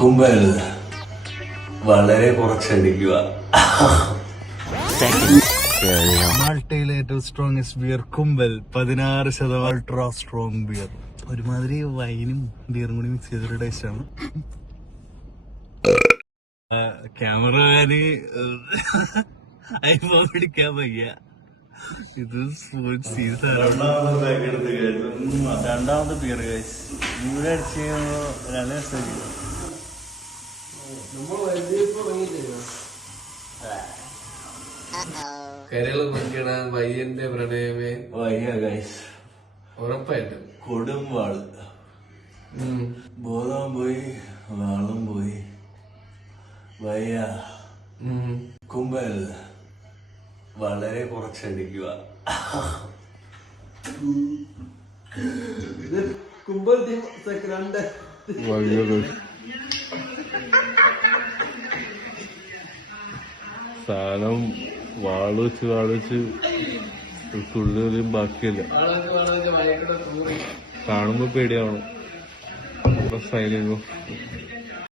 കുമ്പൽ വളരെ കുറച്ചടിക്കുക. മാൾട്ടയിലെ ഏറ്റവും strongest beer കുമ്പൽ പതിനാറ് ശതമാനം അൾട്രാ സ്ട്രോങ് ബിയർ ഒരുമാതിരി വൈനും ബിയറും കൂടി മിക്സ് ചെയ്തൊരു ടേസ്റ്റ് ആണ്. ക്യാമറമാന് ഐഫോൺ പിടിക്കാൻ വയ്യ. ഇത് സ്പോർട്സ് സീസൺ രണ്ടാമത്തെ ബിയർ ഗൈസ് ഇവിടെ അടിച്ച് നല്ല ദിവസം കരൾ നോക്കിയണ പയ്യന്റെ പ്രണയമേ. വയ്യ ഗൈസ് ഉറപ്പായിട്ടും. കൊടും വാൾ. ബോധം പോയി വാളും പോയി. വയ്യ. കുമ്പൽ. വളരെ കുറച്ചടിക്കുക. സാധനം വാളുവെച്ച് വാളുവെച്ച് ഒരു തുള്ളി പോലും ബാക്കിയില്ല. കാണുമ്പോ പേടിയാവണം. സൈനികോ